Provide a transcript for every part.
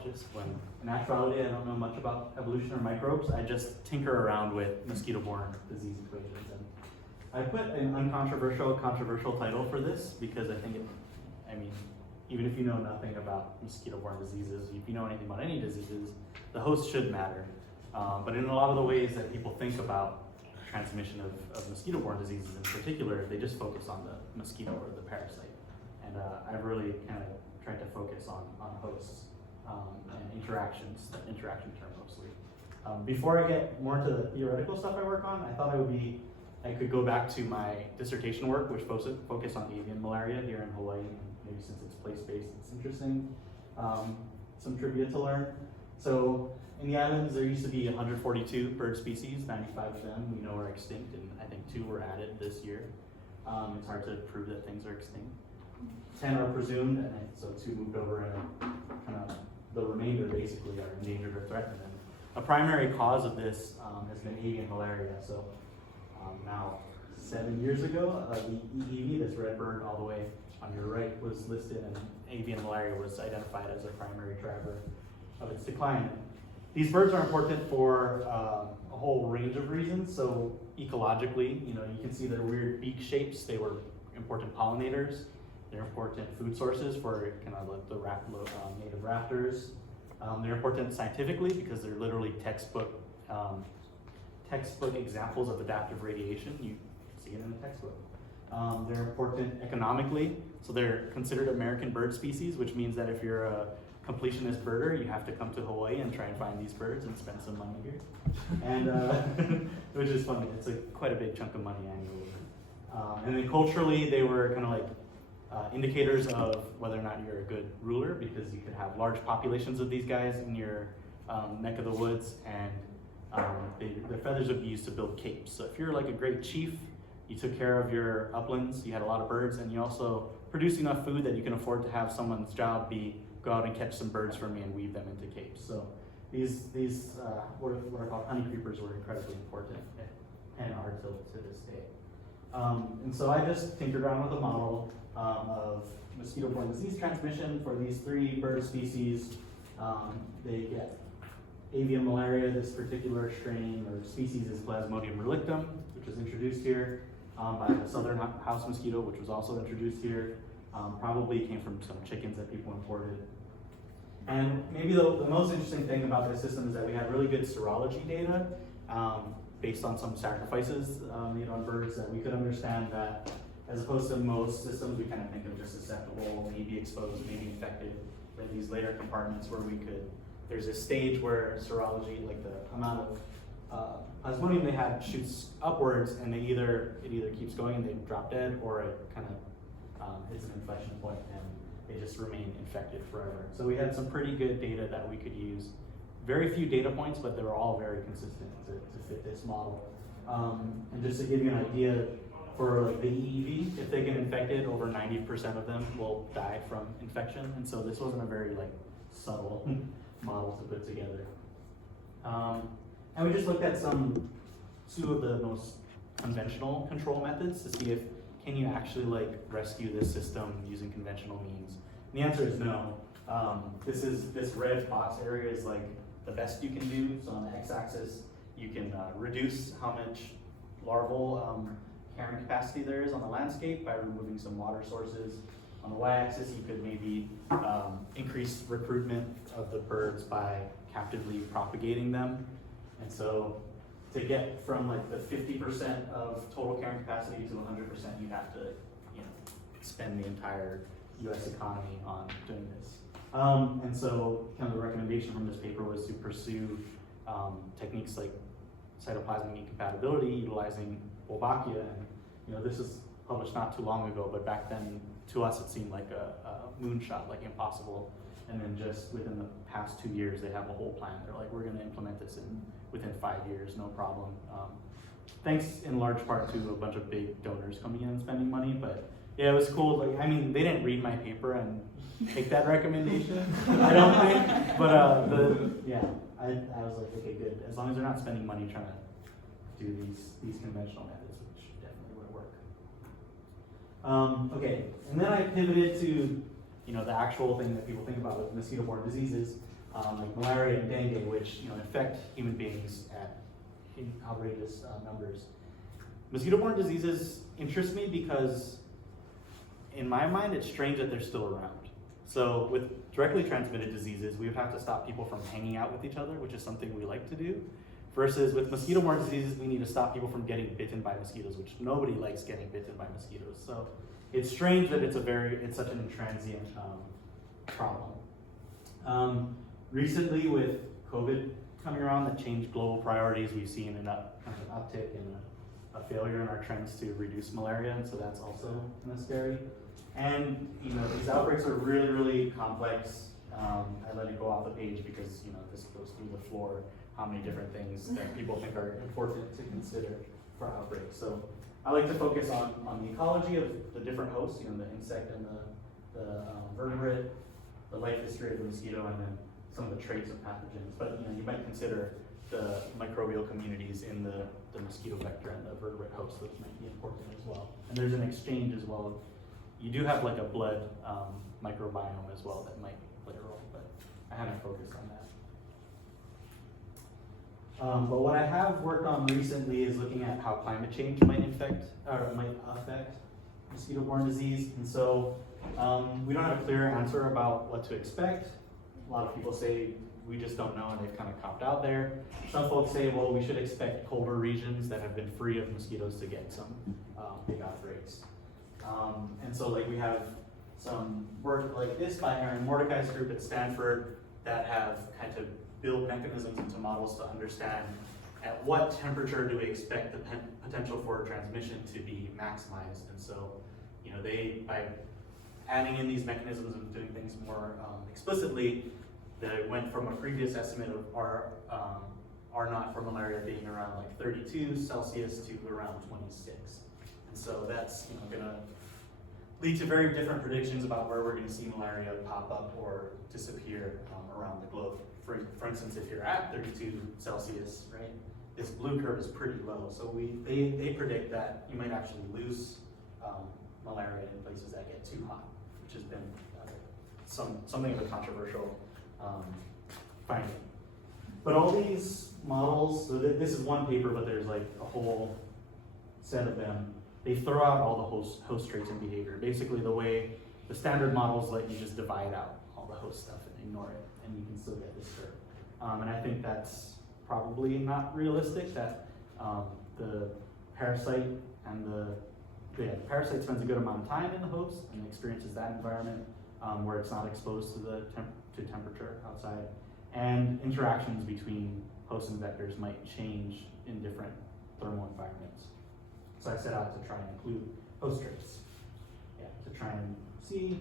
biologist, when in actuality I don't know much about evolution or microbes. I just tinker around with mosquito-borne disease equations. And I put an controversial title for this because I think even if you know nothing about mosquito-borne diseases, if you know anything about any diseases, the host should matter. But in a lot of the ways that people think about transmission of mosquito-borne diseases in particular, they just focus on the mosquito or the parasite. And I've really kind of tried to focus on hosts and interactions, that interaction term mostly. Before I get more into the theoretical stuff I work on, I thought I could go back to my dissertation work, which focused on avian malaria here in Hawaii. Maybe since it's place-based, it's interesting. Some trivia to learn. So in the islands, there used to be 142 bird species. 95 of them we know are extinct, and I think 2 were added this year. It's hard to prove that things are extinct. 10 are presumed, and so 2 moved over, and kind of the remainder basically are endangered or threatened. And a primary cause of this has been avian malaria. So now 7 years ago, the EEV, this red bird all the way on your right, was listed, and avian malaria was identified as a primary driver of its decline. These birds are important for a whole range of reasons. So ecologically, you can see their weird beak shapes. They were important pollinators. They're important food sources for kind of like the native raptors. They're important scientifically because they're literally textbook examples of adaptive radiation. You see it in the textbook. They're important economically, so they're considered American bird species, which means that if you're a completionist birder, you have to come to Hawaii and try and find these birds and spend some money here. And which is funny, it's quite a big chunk of money annually. And then culturally, they were kind of like indicators of whether or not you're a good ruler, because you could have large populations of these guys in your neck of the woods, and their feathers would be used to build capes. So if you're like a great chief, you took care of your uplands, you had a lot of birds, and you also produced enough food that you can afford to have someone's job be go out and catch some birds for me and weave them into capes. So these what are called honey creepers were incredibly important and are till to this day. And so I just tinkered around with a model of mosquito-borne disease transmission for these 3 bird species. They get avian malaria. This particular strain or species is Plasmodium relictum, which was introduced here by the southern house mosquito, which was also introduced here. Probably came from some chickens that people imported. And maybe the most interesting thing about this system is that we had really good serology data based on some sacrifices made on birds, that we could understand that, as opposed to most systems, we kind of think of just susceptible, maybe exposed, maybe infected. But these later compartments where there's a stage where serology, like the amount of plasmodium they had shoots upwards, and it either keeps going and they drop dead, or it kind of hits an inflection point and they just remain infected forever. So we had some pretty good data that we could use. Very few data points, but they were all very consistent to fit this model. And just to give you an idea, for like the EEV, if they get infected, over 90% of them will die from infection. And so this wasn't a very subtle model to put together. And we just looked at 2 of the most conventional control methods to see if can you actually rescue this system using conventional means. And the answer is no. This red box area is the best you can do. So on the x-axis, you can reduce how much larval carrying capacity there is on the landscape by removing some water sources. On the y-axis, you could maybe increase recruitment of the birds by captively propagating them. And so to get from the 50% of total carrying capacity to 100%, you have to spend the entire US economy on doing this. And so kind of the recommendation from this paper was to pursue techniques like cytoplasmic incompatibility utilizing Wolbachia. And this was published not too long ago, but back then to us it seemed like a moonshot, impossible. And then just within the past 2 years, they have a whole plan. They're we're going to implement this within 5 years, no problem. Thanks in large part to a bunch of big donors coming in and spending money. But yeah, it was cool. They didn't read my paper and take that recommendation, I don't think. But I was okay, good. As long as they're not spending money trying to do these conventional methods, which definitely would work. Okay, and then I pivoted to the actual thing that people think about with mosquito-borne diseases. like malaria and dengue, which infect human beings at outrageous numbers. Mosquito-borne diseases interest me because, in my mind, it's strange that they're still around. So with directly transmitted diseases, we would have to stop people from hanging out with each other, which is something we like to do. Versus with mosquito-borne diseases, we need to stop people from getting bitten by mosquitoes, which nobody likes getting bitten by mosquitoes. So it's strange that it's such an intransient problem. Recently, with COVID coming around that changed global priorities, we've seen an uptick and a failure in our trends to reduce malaria, and so that's also kind of scary. And these outbreaks are really, really complex. I let it go off the page because this goes through the floor, how many different things that people think are important to consider for outbreaks. So I like to focus on the ecology of the different hosts, the insect and the vertebrate, the life history of the mosquito, and then some of the traits of pathogens. But you might consider the microbial communities in the mosquito vector and the vertebrate host. Those might be important as well. And there's an exchange as well. You do have like a blood microbiome as well that might play a role, but I haven't focused on that. But what I have worked on recently is looking at how climate change might affect mosquito-borne disease. And so we don't have a clear answer about what to expect. A lot of people say we just don't know, and they've kind of copped out there. Some folks say, well, we should expect colder regions that have been free of mosquitoes to get some big outbreaks. And so we have some work like this by Aaron Mordecai's group at Stanford that have kind of built mechanisms into models to understand at what temperature do we expect the potential for transmission to be maximized. And so, they, by adding in these mechanisms and doing things more explicitly, they went from a previous estimate of R naught for malaria being around 32 Celsius to around 26. And so that's gonna lead to very different predictions about where we're gonna see malaria pop up or disappear around the globe. For instance, if you're at 32 Celsius, right, this blue curve is pretty low. So they predict that you might actually lose malaria in places that get too hot, which has been something of a controversial finding. But all these models, so this is one paper, but there's a whole set of them. They throw out all the host traits and behavior. Basically, the standard models let you just divide out all the host stuff and ignore it, and you can still get this curve. And I think that's probably not realistic. That the parasite and the parasite spends a good amount of time in the host and experiences that environment where it's not exposed to temperature outside, and interactions between hosts and vectors might change in different thermal environments. So I set out to try and include host traits, to try and see.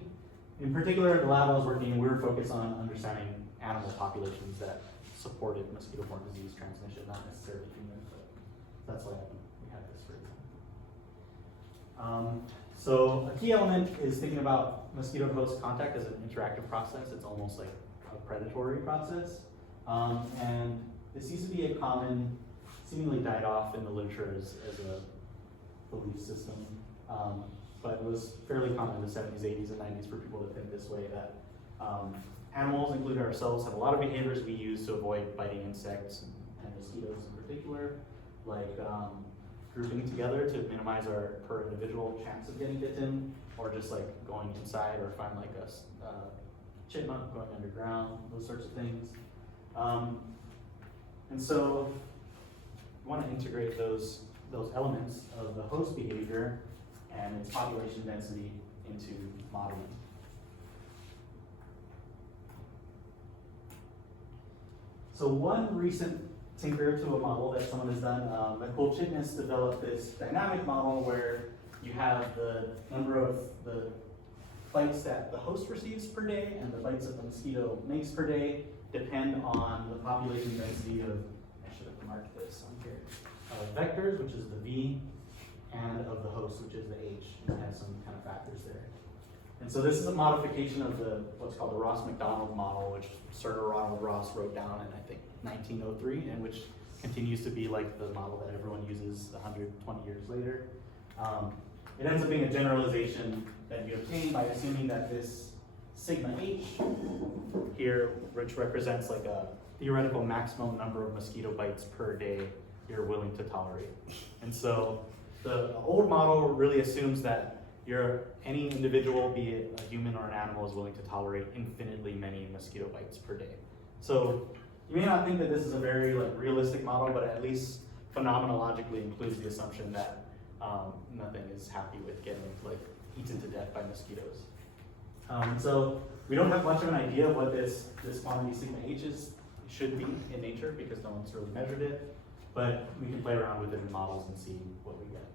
In particular, the lab I was working in, we were focused on understanding animal populations that supported mosquito-borne disease transmission, not necessarily human, but that's why we had this for example. So a key element is thinking about mosquito-host contact as an interactive process. It's almost like a predatory process. And it seems to be a common, seemingly died off in the literature as a belief system. But it was fairly common in the 70s, 80s, and 90s for people to think this way, that animals, including ourselves, have a lot of behaviors we use to avoid biting insects and mosquitoes in particular, like grouping together to minimize our per individual chance of getting bitten, or just going inside, or find a chipmunk going underground, those sorts of things. And so we want to integrate those elements of the host behavior and its population density into modeling. So one recent tinker to a model that someone has done, Nicole Chitness developed this dynamic model where you have the number of the bites that the host receives per day and the bites that the mosquito makes per day depend on the population density of, I should have marked this on here, vectors, which is the V, and of the host, which is the H. It has some kind of factors there. And so this is a modification of what's called the Ross-McDonald model, which Sir Ronald Ross wrote down in, I think, 1903, and which continues to be the model that everyone uses 120 years later. It ends up being a generalization that you obtain by assuming that this sigma H here, which represents like a theoretical maximum number of mosquito bites per day you're willing to tolerate. And so the old model really assumes that any individual, be it a human or an animal, is willing to tolerate infinitely many mosquito bites per day. So you may not think that this is a very realistic model, but at least phenomenologically includes the assumption that nothing is happy with getting eaten to death by mosquitoes. So we don't have much of an idea of what this quantity sigma H should be in nature because no one's really measured it, but we can play around with it in models and see what we get.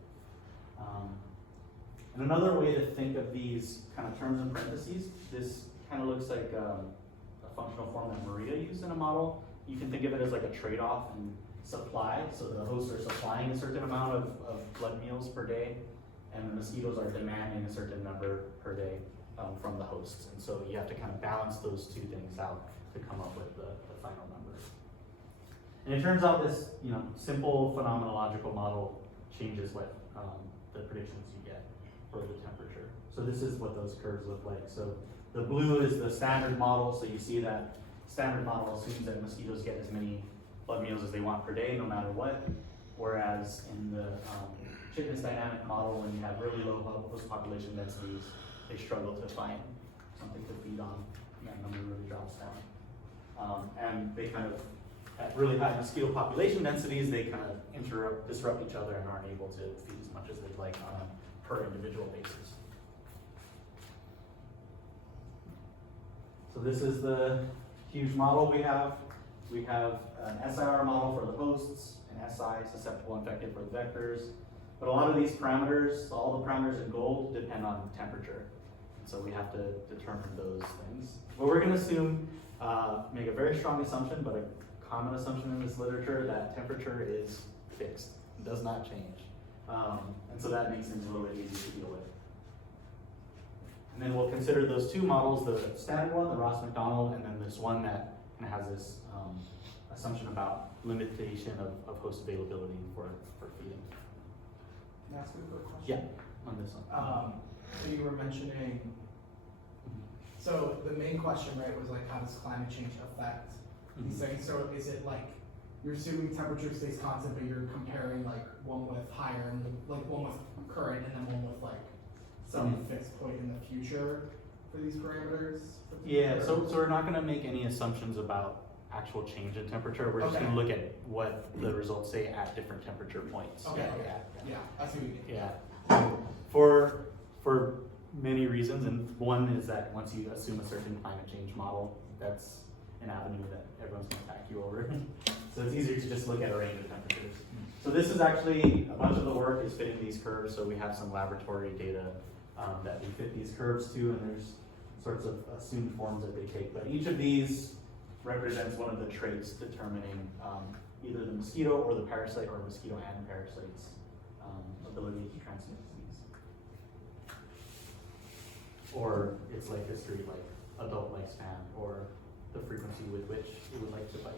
And another way to think of these kind of terms in parentheses, this kind of looks like a functional form that Maria used in a model. You can think of it as like a trade-off in supply. So the hosts are supplying a certain amount of blood meals per day, and the mosquitoes are demanding a certain number per day from the hosts. And so you have to kind of balance those two things out to come up with the final number. And it turns out this simple phenomenological model changes what the predictions you get for the temperature. So this is what those curves look like. So the blue is the standard model. So you see that standard model assumes that mosquitoes get as many blood meals as they want per day, no matter what. Whereas in the chitinous dynamic model, when you have really low host population densities, they struggle to find something to feed on, and that number really drops down. And they kind of, at really high mosquito population densities, they kind of disrupt each other and aren't able to feed as much as they'd like on a per individual basis. So this is the huge model we have. We have an SIR model for the hosts, an SI, susceptible infected, for the vectors. But a lot of these parameters, all the parameters in gold, depend on temperature. And so we have to determine those things. But we're going to assume, make a very strong assumption, but a common assumption in this literature, that temperature is fixed. It does not change. And so that makes things a little bit easier to deal with. And then we'll consider those two models, the standard one, the Ross-McDonald, and then this one that kind of has this assumption about limitation of host availability for feeding. Can I ask you a quick question? Yeah, on this one. So you were mentioning, so the main question, right, was how does climate change affect these things? So is it you're assuming temperature stays constant, but you're comparing one with higher and one with current and then one with some fixed point in the future for these parameters? Yeah, so we're not going to make any assumptions about actual change in temperature. We're just going to look at what the results say at different temperature points. Okay. Yeah, I see what you mean. Yeah. For many reasons, and one is that once you assume a certain climate change model, that's an avenue that everyone's going to attack you over. So it's easier to just look at a range of temperatures. So this is actually, a bunch of the work is fitting these curves, so we have some laboratory data that we fit these curves to, and there's sorts of assumed forms that they take. But each of these represents one of the traits determining either the mosquito or the parasite, or mosquito and parasite's ability to transmit disease. Or its life history, like adult lifespan, or the frequency with which it would like to bite.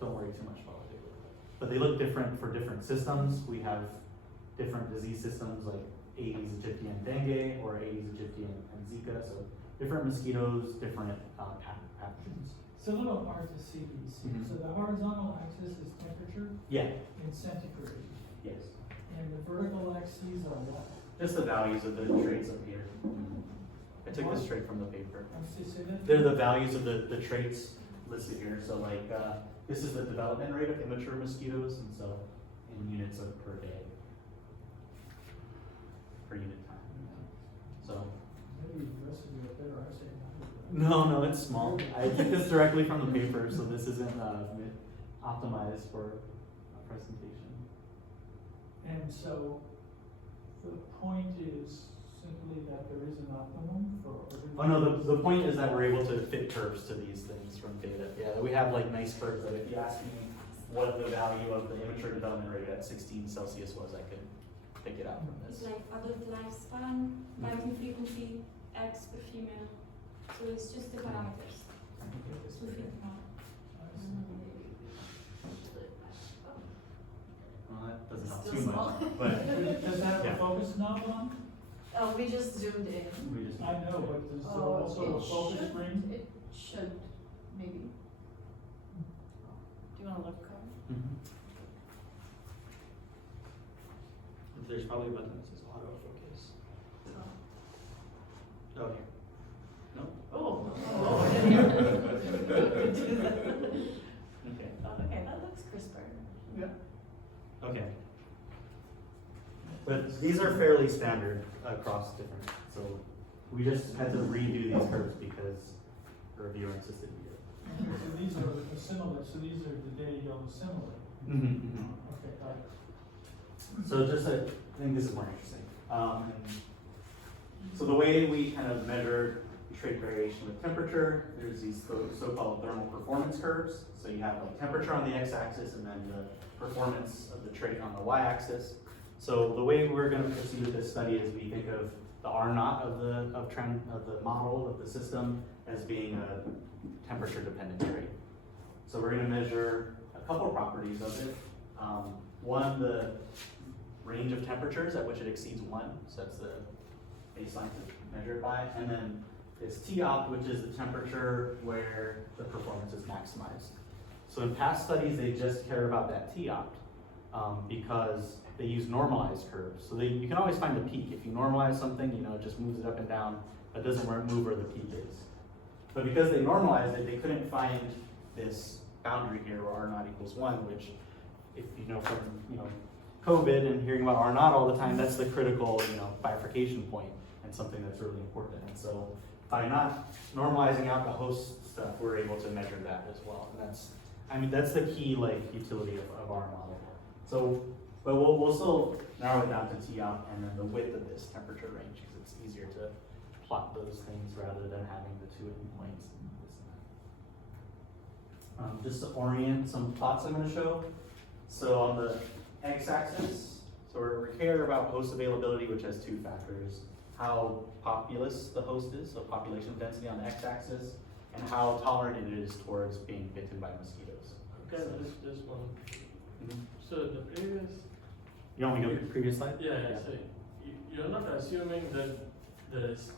Don't worry too much about what they look like. But they look different for different systems. We have different disease systems like Aedes aegypti and dengue, or Aedes aegypti and Zika. So different mosquitoes, different pathogens. It's a little hard to see these. So the horizontal axis is temperature Yeah. in centigrade. Yes. And the vertical axes are what? Just the values of the traits up here. I took this straight from the paper. Say that? They're the values of the traits listed here. So this is the development rate of immature mosquitoes, and so in units of per day, per unit time. So. Maybe the rest of you are better. I say No, it's small. I took this directly from the paper, so this isn't optimized for a presentation. And so the point is simply that there is an optimum for everything. Oh no, the point is that we're able to fit curves to these things from data. Yeah, we have nice curves that if you ask me what the value of the immature development rate at 16 Celsius was, I could pick it out from It's this. like adult lifespan, biting frequency, X per female. So it's just the parameters to fit now. Well, that doesn't help Still too small. much, but Does that have Yeah. a focus knob on? Oh, we just zoomed in. We just. I know, but there's Oh, also a focus should- screen. It should, maybe. Do you wanna look, Carl? Mhm. There's probably a button that says autofocus. Oh. Oh, here. No? Oh, I didn't hear that. Do that. Okay. Oh, okay, that looks crisper. Yeah. Okay. But these are fairly standard across different, so we just had to redo these curves because the reviewer insisted we do it. Okay, so these are similar, so these are the data on similar. Mm-hmm. Okay, got it. So just I think this is more interesting. So the way we kind of measure trait variation with temperature, there's these so-called thermal performance curves. So you have like temperature on the x-axis and then the performance of the trait on the y-axis. So the way we're going to proceed with this study is we think of the R naught of the model of the system as being a temperature dependent trait. So we're going to measure a couple properties of it. One, the range of temperatures at which it exceeds 1, so that's the baseline to measure it by, and then this T-opt, which is the temperature where the performance is maximized. So in past studies, they just care about that T-opt because they use normalized curves. So you can always find the peak. If you normalize something, it just moves it up and down, but doesn't move where the peak is. But because they normalized it, they couldn't find this boundary here where R naught equals 1, which if you know from COVID and hearing about R naught all the time, that's the critical bifurcation point and something that's really important. And so by not normalizing out the host stuff, we're able to measure that as well. And that's the key utility of our model. So, but we'll still narrow it down to T-opt and then the width of this temperature range because it's easier to plot those things rather than having the two endpoints and this and that. Just to orient some plots I'm going to show. So on the x-axis, so we care about host availability, which has two factors: how populous the host is, so population density on the x-axis, and how tolerant it is towards being bitten by mosquitoes. Okay, this one. Mhm. So the previous, You want me to go to the previous slide? yeah, so you're not assuming that there's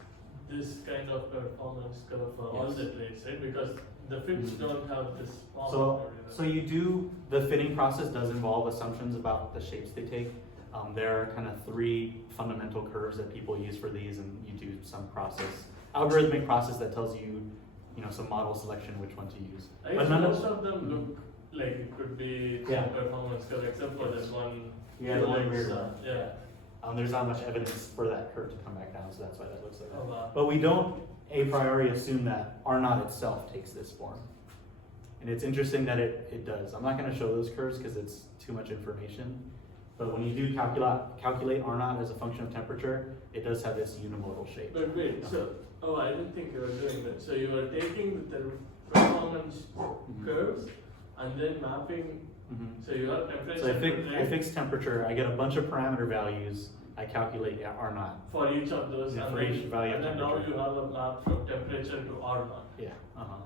this kind of performance curve for all Yes. the traits, right? Because the fits Mhm. don't have this form. So you do, the fitting process does involve assumptions about the shapes they take. There are kind of 3 fundamental curves that people use for these, and you do some algorithmic process that tells you, some model selection, which one to use. I But guess none most of them look like it could be Yeah. performance curve, except for this one. Yeah, the one like, weird one. Yeah. There's not much evidence for that curve to come back down, so that's why that looks like that. Oh, wow. But we don't a priori assume that R naught itself takes this form. And it's interesting that it does. I'm not going to show those curves because it's too much information. But when you do calculate R naught as a function of temperature, it does have this unimodal shape. But wait, I didn't think you were doing that. So you were taking the performance Mhm. curves and then mapping. Mhm. So you have temperature. So I right, fix temperature, I get a bunch of parameter values, I calculate R naught. for each of those, Yeah, and for then, each value of and then now temperature. you have a map from temperature to R naught, Yeah. Uh-huh.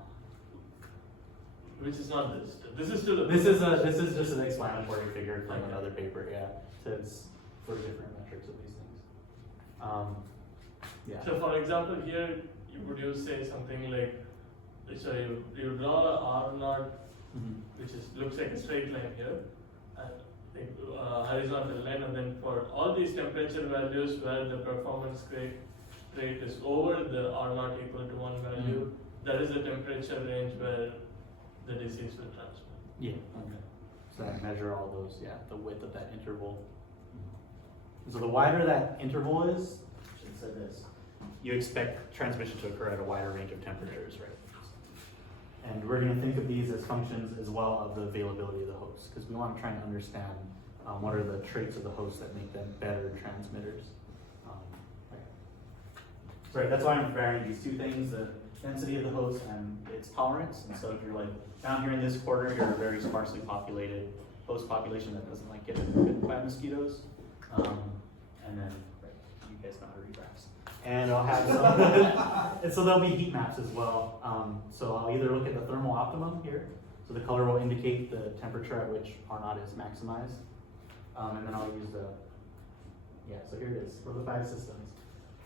which is not this. This is still a. This is just an explanatory figure from Okay. another paper, yeah, for different metrics of these things. Yeah. So for example, here would you say something like, so you draw a R naught, Mhm. which looks like a straight line here, and horizontal line, and then for all these temperature values where the performance rate is over the R naught equal to 1 value, that is the temperature range where the disease will transmit. Yeah. Okay. So I measure all those, the width of that interval. And so the wider that interval is, I should have said this, you expect transmission to occur at a wider range of temperatures, right? And we're going to think of these as functions as well of the availability of the host, because we want to try and understand what are the traits of the host that make them better transmitters. Right, that's why I'm comparing these two things, the density of the host and its tolerance. And so if you're down here in this quarter, you're a very sparsely populated host population that doesn't get bitten by mosquitoes. And then, you guys know how to read graphs. And I'll have some, and so there'll be heat maps as well. So I'll either look at the thermal optimum here, so the color will indicate the temperature at which R naught is maximized. And then I'll use so here it is for the 5 systems.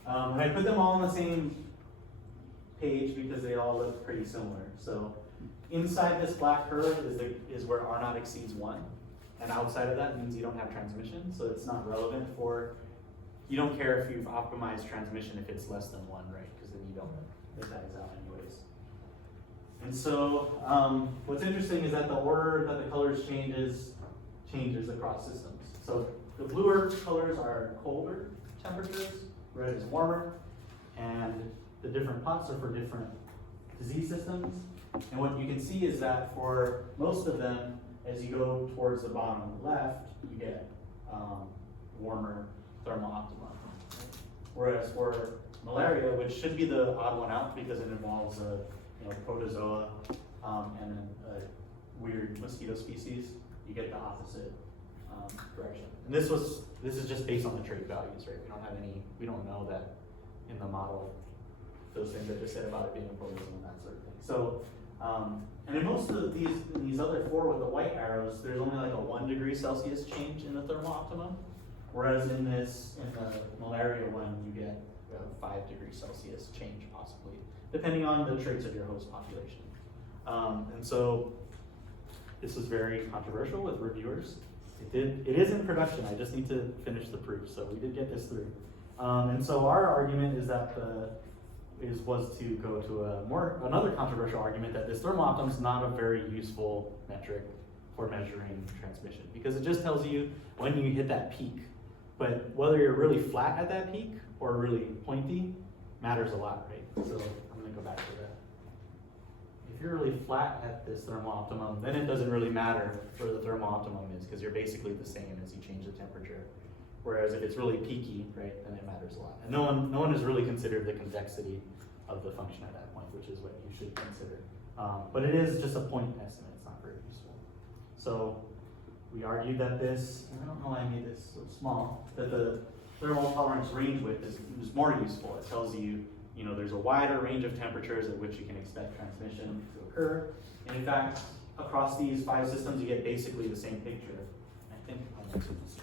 And I put them all on the same page because they all look pretty similar. So inside this black curve is where R naught exceeds 1. And outside of that means you don't have transmission, so it's not relevant for, you don't care if you've optimized transmission if it's less than 1, right? Because then you don't, it dies out anyways. And so what's interesting is that the order that the colors changes across systems. So the bluer colors are colder temperatures, red is warmer, and the different pots are for different disease systems. And what you can see is that for most of them, as you go towards the bottom left, you get warmer thermal optima. Whereas for malaria, which should be the odd one out because it involves a protozoa and a weird mosquito species, you get the opposite direction. And this is just based on the trait values, right? We don't know that in the model those things I just said about it being a protozoa and that sort of thing. So, and in most of these other 4 with the white arrows, there's only like a 1 degree Celsius change in the thermal optimum. Whereas in the malaria one, you get a 5 degree Celsius change possibly, depending on the traits of your host population. And so this was very controversial with reviewers. It is in production, I just need to finish the proof, so we did get this through. And so our argument is that was to go to another controversial argument that this thermal optimum is not a very useful metric for measuring transmission, because it just tells you when you hit that peak. But whether you're really flat at that peak or really pointy matters a lot, right? So I'm gonna go back to that. If you're really flat at this thermal optimum, then it doesn't really matter where the thermal optimum is, because you're basically the same as you change the temperature. Whereas if it's really peaky, right, then it matters a lot. And no one has really considered the convexity of the function at that point, which is what you should consider. But it is just a point estimate, it's not very useful. So we argued that this, and I don't know why I made this so small, that the thermal tolerance range width is more useful. It tells you, there's a wider range of temperatures at which you can expect transmission to occur. And in fact, across these 5 systems, you get basically the same picture. I think I'll make this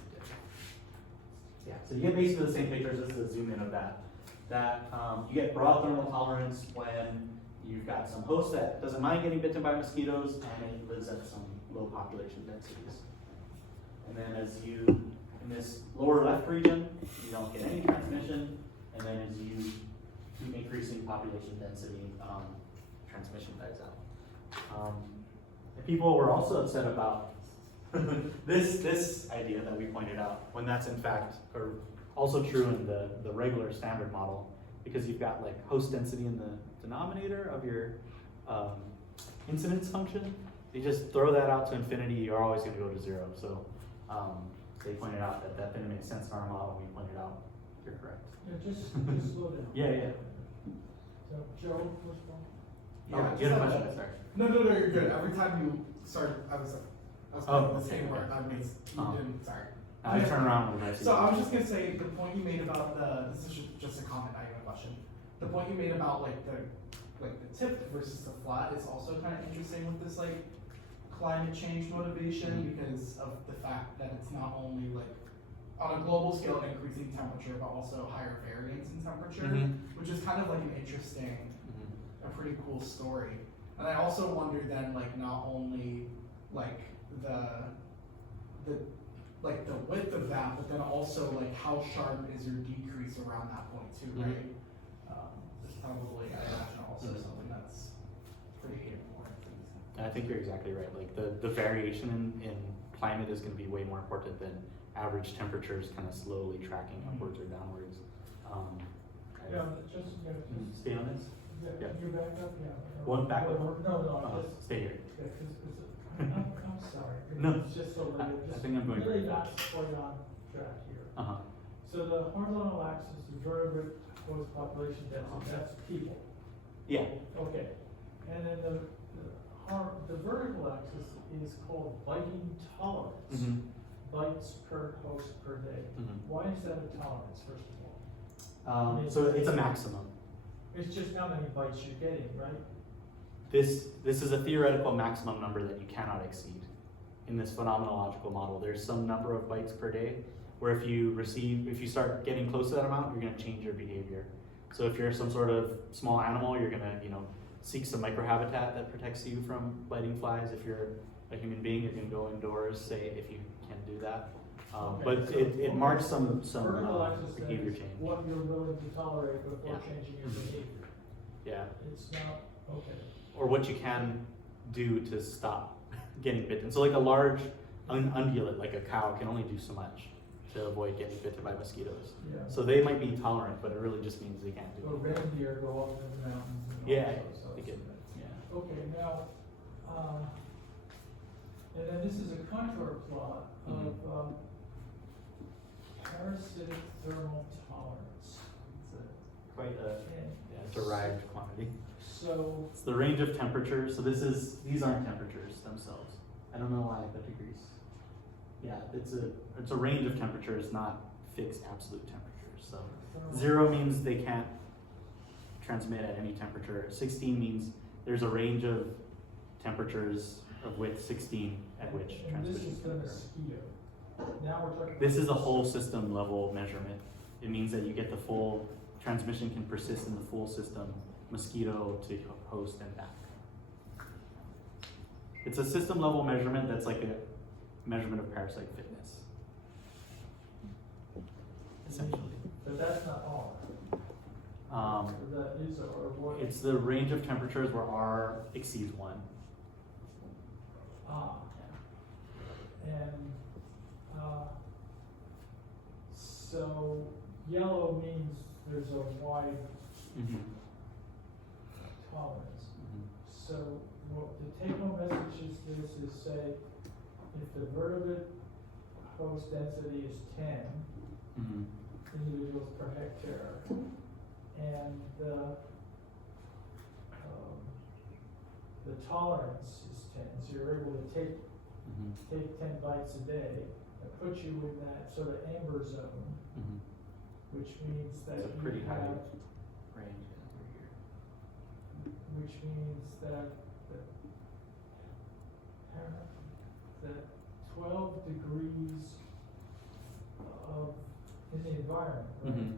yeah, so you get basically the same pictures. This is a zoom in of that. You get broad thermal tolerance when you've got some host that doesn't mind getting bitten by mosquitoes and it lives at some low population densities. And then in this lower left region, you don't get any transmission. And then as you keep increasing population density, transmission dies out. And people were also upset about this idea that we pointed out, when that's in fact also true in the regular standard model, because you've got like host density in the denominator of your incidence function. You just throw that out to infinity, you're always going to go to 0. So they pointed out that didn't make sense in our model. We pointed out you're correct. Yeah, just slow down. Yeah. So Joe, first of all. Yeah, You had a just question? Sorry. No, you're good. Every time you started, I was the same word. I mean, you didn't, sorry. I turn around when I see So you. I was just gonna say, the point you made about this is just a comment, not even a question. The point you made about the tip versus the flat is also kind of interesting with this climate change motivation, because of the fact that it's not only on a global scale increasing temperature, but also higher variance in temperature, which is kind of an interesting, a pretty cool story. And I also wonder then not only the width of that, but then also how sharp is your decrease around that point too, right? It's probably, I imagine, also something that's pretty important. I think you're exactly right. The variation in climate is going to be way more important than average temperatures kind of slowly tracking upwards or downwards. Stay on this? Yeah. You back up? Yeah. One back up? No, Stay here. I'm sorry. No. It's just so weird. I think I'm going really very not fast. quite on track here. Uh-huh. So the horizontal axis, the vertebrate host population density, that's people. Yeah. Okay. And then the vertical axis is called biting tolerance. Bites per host per day. Why is that a tolerance, first of all? So it's a maximum. It's just how many bites you're getting, right? This is a theoretical maximum number that you cannot exceed. In this phenomenological model, there's some number of bites per day, where if you start getting close to that amount, you're gonna change your behavior. So if you're some sort of small animal, you're gonna, seek some microhabitat that protects you from biting flies. If you're a human being, you're gonna go indoors, say, if you can do that. But it marks some Vertical axis then behavior is change. what you're willing to tolerate before Yeah. changing your behavior. Yeah, It's not, okay. or what you can do to stop getting bitten. So like a large ungulate, like a cow, can only do so much to avoid getting bitten by mosquitoes. Yeah. So they might be tolerant, but it really just means they can't do So it. reindeer go up in the mountains and all Yeah, that stuff. they get- yeah. Okay, now, and then this is a contour plot of parasitic thermal tolerance. It's quite a And derived quantity. so, It's the range of temperatures. So these aren't temperatures themselves. I don't know why, but degrees. Yeah, it's a range of temperatures, not fixed absolute temperatures. So thermal- 0 means they can't transmit at any temperature. 16 means there's a range of temperatures of which 16 at which and this transmission is can the occur. mosquito. Now we're talking. This is a whole system level measurement. It means that you get the full transmission can persist in the full system, mosquito to host and back. It's a system level measurement that's like a measurement of parasite fitness, essentially. But that's not all. That is, or what? It's the range of temperatures where R exceeds 1. Ah. And, so yellow means there's a wide Mhm. tolerance. So what the take home message is say, if the vertebrate host density is 10 Mhm. individuals per hectare, and the tolerance is 10, so you're able to take Mhm. 10 bites a day, that puts you in that sort of amber zone, Mhm. which means that It's a you pretty high have, range over here. which means that that 12 degrees of, in the environment, right? Mhm.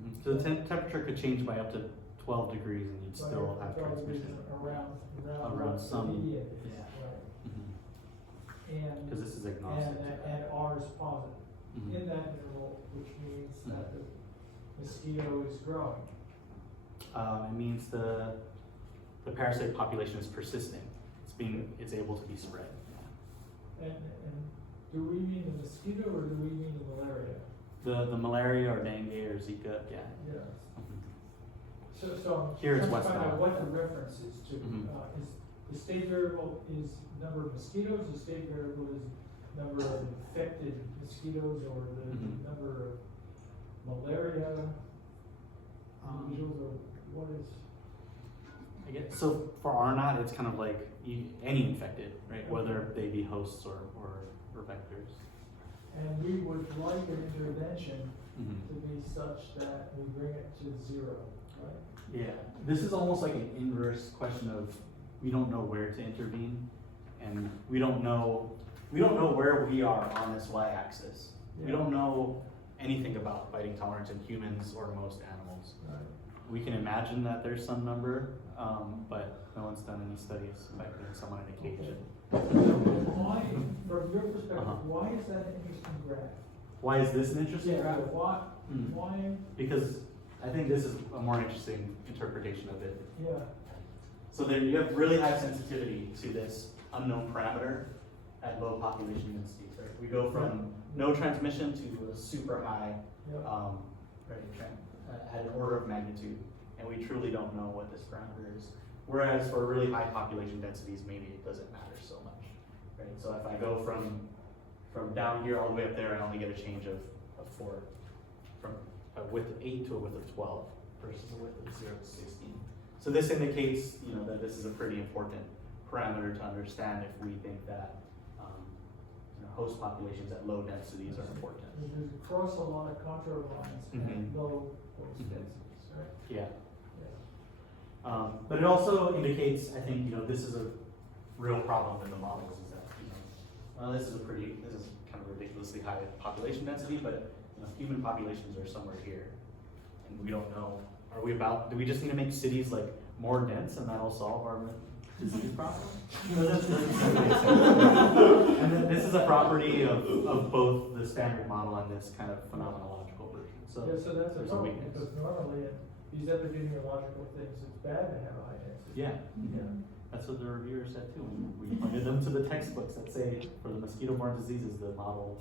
Mhm. So the temperature could change by up to 12 degrees and you'd still Right, have 12 degrees transmission. around some- the median, yeah. right? Mhm. And, Because this is agnostic. and R is positive. Mhm. In that interval, which means that Mhm. the mosquito is growing. It means the parasite population is persisting. It's able to be spread. And do we mean the mosquito or do we mean the malaria? The malaria or dengue or Zika, yeah. Yes. Mhm. So I'm Here it's trying to find West out Nile. what the reference is to. Mhm. Is the state variable is number of mosquitoes, the state variable is number of infected mosquitoes or the Mhm. number of malaria individuals or what is? I guess, so for R0, it's kind of like any infected, right? Whether they be hosts or vectors. And we would like an intervention Mhm. to be such that we bring it to 0, right? Yeah, this is almost like an inverse question of we don't know where to intervene, and we don't know where we are on this y-axis. We Yeah. don't know anything about biting tolerance in humans or most animals. Right. We can imagine that there's some number, but no one's done any studies by putting someone in a cage. Why, from your perspective, Uh-huh. why is that an interesting graph? Why is this an interesting graph? Hmm. Why, Because I think this is a more interesting interpretation of it. yeah, So there you have really high sensitivity to this unknown parameter at low population densities, right? We go from no transmission to a super high, yeah. at an order of magnitude, and we truly don't know what this parameter is. Whereas for really high population densities, maybe it doesn't matter so much, right? So if I go from down here all the way up there, I only get a change of 4, from a width of 8 to a width of 12 versus a width of 0 to 16. So this indicates, that this is a pretty important parameter to understand if we think that host populations at low densities are important. There's across a lot of contour lines Mhm. and low host Mhm. densities, right? Yeah. Yeah. But it also indicates, I think, this is a real problem in the models, is that, well, this is kind of ridiculously high population density, but human populations are somewhere here, and we don't know. Do we just need to make cities like more dense, and that'll solve our disease problem? That doesn't make sense. And then this is a property of both the standard model and this kind of phenomenological version. So Yeah, so that's a there's problem, weakness. because normally in these epidemiological things, it's bad to have a high density. Yeah, that's what the reviewer said too. We pointed them to the textbooks that say for the mosquito-borne diseases, the model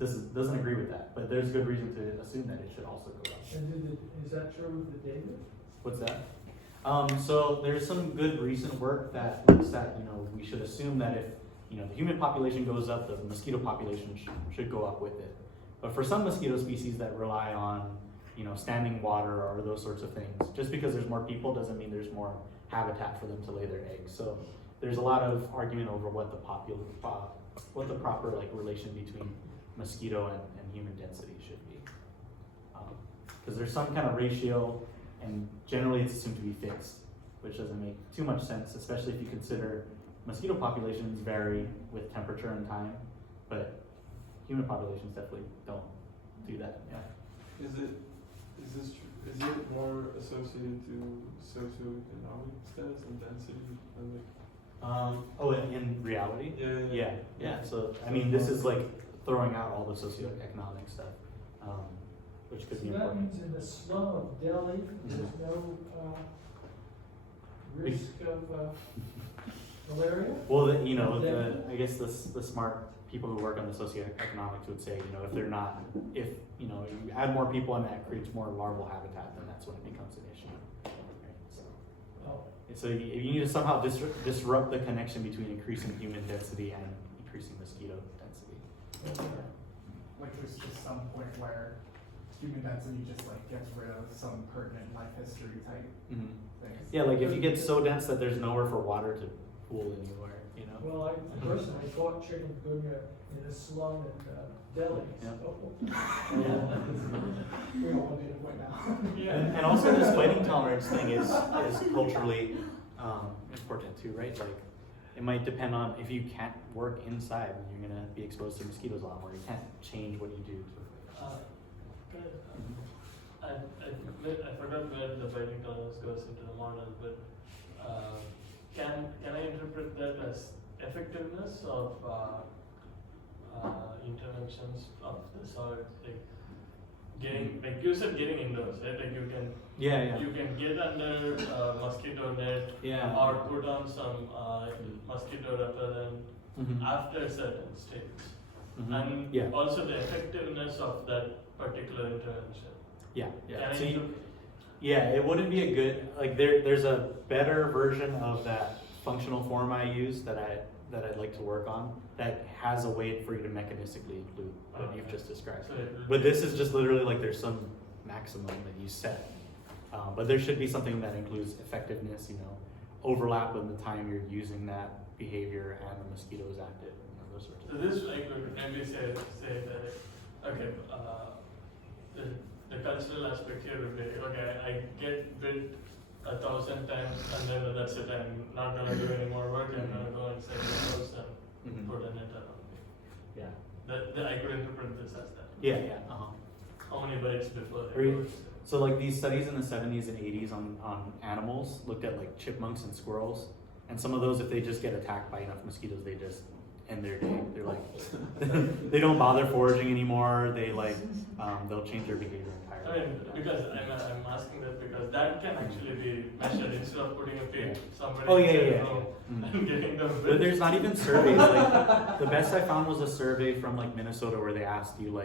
doesn't agree with that. But there's good reason to assume that it should also go up. And is that true of the data? What's that? So there's some good recent work that looks at, we should assume that if, the human population goes up, the mosquito population should go up with it. But for some mosquito species that rely on, standing water or those sorts of things, just because there's more people doesn't mean there's more habitat for them to lay their eggs. So there's a lot of argument over what the proper relation between mosquito and human density should be. Because there's some kind of ratio, and generally it's assumed to be fixed, which doesn't make too much sense, especially if you consider mosquito populations vary with temperature and time, but human populations definitely don't do that. Yeah. Is it more associated to socioeconomic status and density and In reality? Yeah. So I mean, this is like throwing out all the socioeconomic stuff, which could So be that important. means in the slum of Delhi, there's no risk of malaria? Well, I guess the smart people who work on the socioeconomics would say, if you add more people and that creates more larval habitat, then that's when it becomes an issue. Right? So you need to somehow disrupt the connection between increasing human density and increasing mosquito density. Like there's just some point where human density just like gets rid of some pertinent life history type things. Yeah, like if you get so dense that there's nowhere for water to pool anywhere, Well, I personally fought chikungunya in a slum in Delhi. Yeah. So. We don't want to point now. And also this biting tolerance thing is culturally important too, right? Like it might depend on if you can't work inside, then you're gonna be exposed to mosquitoes a lot more. You can't change what you do. I forgot where the biting tolerance goes into the model, but can I interpret that as effectiveness of interventions of the sort, like you said, getting indoors, right? Like you can you can get under a mosquito net or put on some mosquito repellent after certain states, and also the effectiveness of that particular intervention. It wouldn't be a good, there's a better version of that functional form I use that I'd like to work on that has a way for you to mechanistically include what you've just described. But this is just literally like there's some maximum that you set. But there should be something that includes effectiveness, overlap with the time you're using that behavior and the mosquito is active, those sorts of So things. this would maybe say that okay, the cultural aspect here would be okay, I get bit 1,000 times and then that's it, I'm not gonna do any more work, I'm gonna go and save the house and put a net around me. Yeah. That I could interpret this as that. How many bites before they go? So like these studies in the 70s and 80s on animals looked at like chipmunks and squirrels, and some of those, if they just get attacked by enough mosquitoes, they just end their day. They're like, they don't bother foraging anymore. They they'll change their behavior entirely. I mean, because I'm asking that because that can actually be measured instead of putting a pig somebody inside the room and getting them But bit. there's not even surveys. Like the best I found was a survey from like Minnesota where they asked you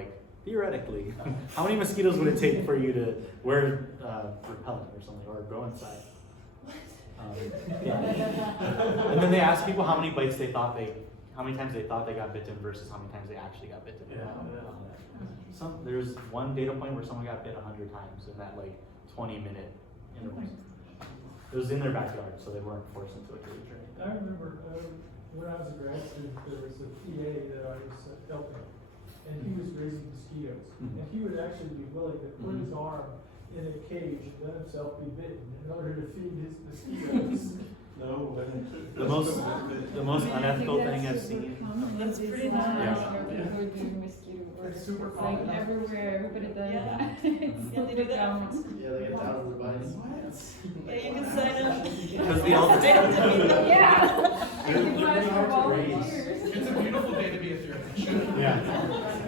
theoretically, how many mosquitoes would it take for you to wear repellent or something or go inside? And then they asked people how many times they thought they got bitten versus how many times they actually got bitten. There's one data point where someone got bit 100 times in that 20-minute interval. It was in their backyard, so they weren't forced into a cage or anything. I remember when I was a grad student, there was a PA that I was helping, and he was raising mosquitoes. And he would actually be willing to put his arm in a cage and let himself be bitten in order to feed his mosquitoes. No way. The most unethical thing I've seen. That's pretty nice. People doing mosquito-born. It's super Like common. everywhere, everybody does Yeah. that. Yeah, they do that. Yeah, they get thousands of bites. Yeah, you can sign up. Because we all Yeah. They're You guys pretty are hard to volunteers. raise. It's a beautiful day to be a theoretician. Yeah.